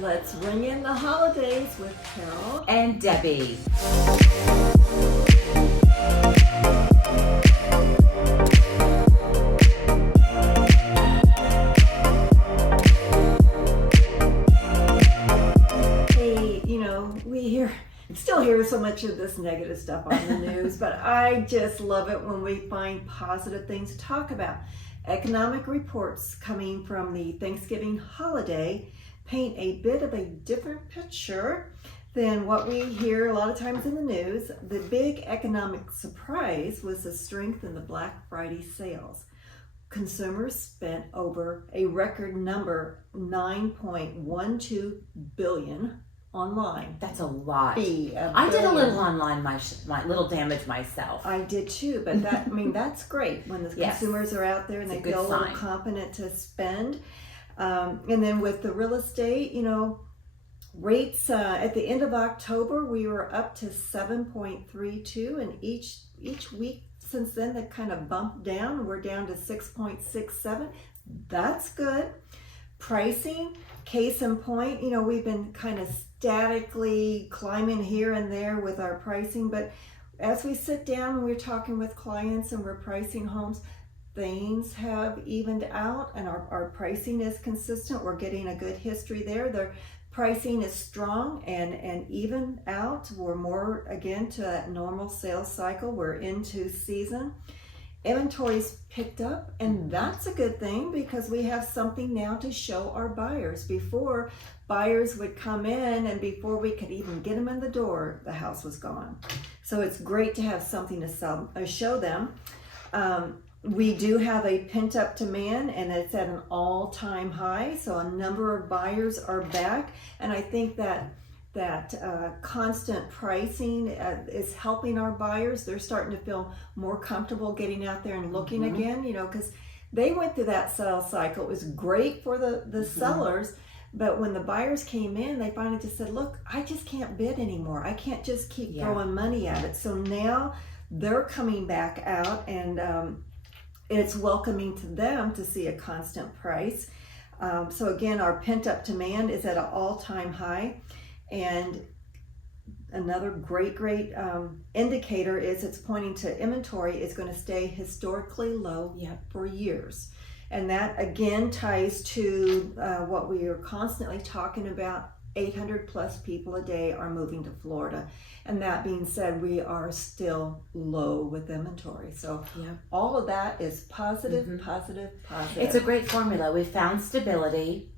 Let's ring in the holidays with Carol and Debbie. Hey, we still hear so much of this negative stuff on the news, but I just love it when we find positive things to talk about. Economic reports coming from the Thanksgiving holiday paint a bit of a different picture than what we hear a lot of times in the news. The big economic surprise was the strength in the Black Friday sales. Consumers spent over a record number, $9.12 billion online. That's a lot. I did a little online, my little damage myself. I did too, but that's great when the consumers are out there and they feel a little confident to spend. And then with the real estate, rates at the end of October, we were up to 7.32, and each week since then they've kind of bumped down. We're down to 6.67. That's good. Pricing, case in point, we've been kind of statically climbing here and there with our pricing, but as we sit down and we're talking with clients and we're pricing homes, things have evened out and our pricing is consistent. We're getting a good history there. Their pricing is strong and even out. We're more again to that normal sales cycle. We're into season. Inventory's picked up, and that's a good thing because we have something now to show our buyers. Before, buyers would come in, and before we could even get them in the door, the house was gone. So it's great to have something to show them. We do have a pent-up demand, and it's at an all-time high. So a number of buyers are back, and I think that constant pricing is helping our buyers. They're starting to feel more comfortable getting out there and looking again, because they went through that sales cycle. It was great for the sellers, but when the buyers came in, they finally just said, look, I just can't bid anymore. I can't just keep throwing money at it. So now they're coming back out, and it's welcoming to them to see a constant price. So again, our pent-up demand is at an all-time high. And another great indicator is it's pointing to inventory is going to stay historically low for years. And that again ties to what we are constantly talking about. 800 plus people a day are moving to Florida. And that being said, we are still low with inventory. So all of that is positive, positive. It's a great formula. We found stability.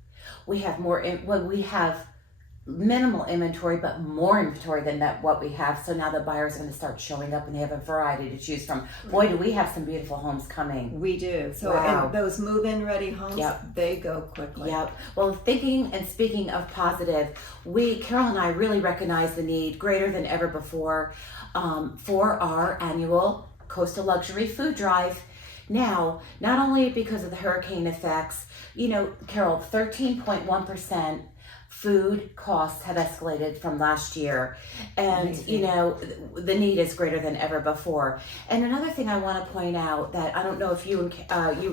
We have we have minimal inventory, but more inventory than what we have. So now the buyers are going to start showing up and they have a variety to choose from. Boy, do we have some beautiful homes coming. We do. So and those move-in ready homes, they go quickly. Well, thinking and speaking of positive, Carol and I really recognize the need greater than ever before for our annual Coastal Luxury Food Drive. Now, not only because of the hurricane effects, Carol, 13.1% food costs have escalated from last year, and the need is greater than ever before. And another thing I want to point out that I don't know if you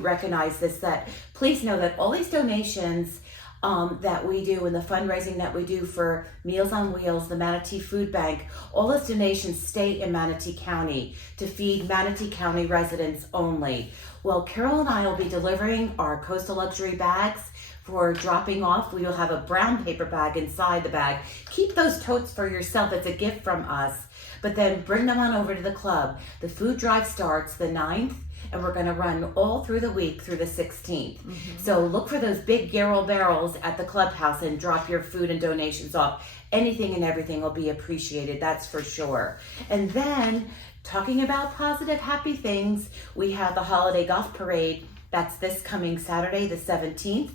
recognize this, that please know that all these donations that we do and the fundraising that we do for Meals on Wheels, the Manatee Food Bank, all those donations stay in Manatee County to feed Manatee County residents only. Well, Carol and I will be delivering our Coastal Luxury bags for dropping off. We will have a brown paper bag inside the bag. Keep those totes for yourself. It's a gift from us. But then bring them on over to the club. The food drive starts the 9th, and we're going to run all through the week through the 16th. So look for those big barrels at the clubhouse and drop your food and donations off. Anything and everything will be appreciated, that's for sure. And then, talking about positive, happy things, we have the Holiday Golf Parade. That's this coming Saturday, the 17th.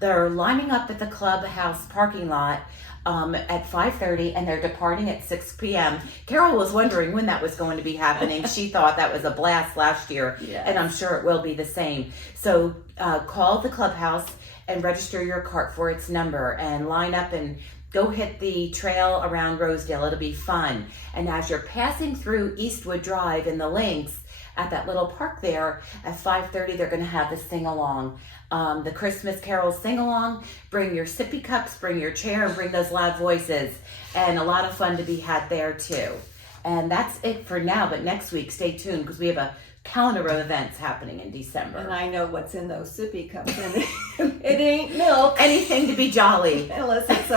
They're lining up at the clubhouse parking lot at 5:30, and they're departing at 6 p.m. Carol was wondering when that was going to be happening. She thought that was a blast last year, and I'm sure it will be the same. So call the clubhouse and register your cart for its number and line up and go hit the trail around Rosedale. It'll be fun. And as you're passing through Eastwood Drive in the Links, at that little park there, at 5:30, they're going to have this sing-along. The Christmas carols sing-along. Bring your sippy cups, bring your chair, and bring those loud voices. And a lot of fun to be had there too. And that's it for now, but next week, stay tuned because we have a calendar of events happening in December. And I know what's in those sippy cups. And it ain't milk. Anything to be jolly. Unless it's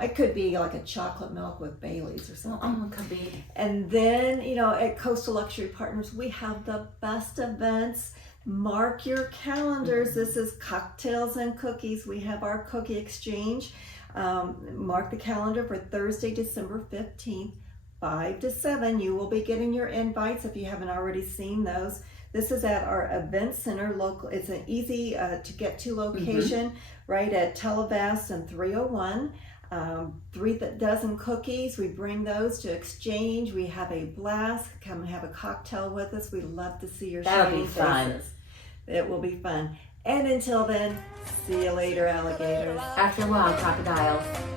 it could be like a chocolate milk with Bailey's or something. Oh, it could be. And then, at Coastal Luxury Partners, we have the best events. Mark your calendars. This is Cocktails and Cookies. We have our cookie exchange. Mark the calendar for Thursday, December 15th. 5 to 7, you will be getting your invites if you haven't already seen those. This is at our event center local. It's an easy to get to location right at Televast and 301. 3 dozen cookies. We bring those to exchange. We have a blast. Come and have a cocktail with us. We love to see your shining faces. It will be fun. And until then, see you later, alligators. After a while, crocodiles.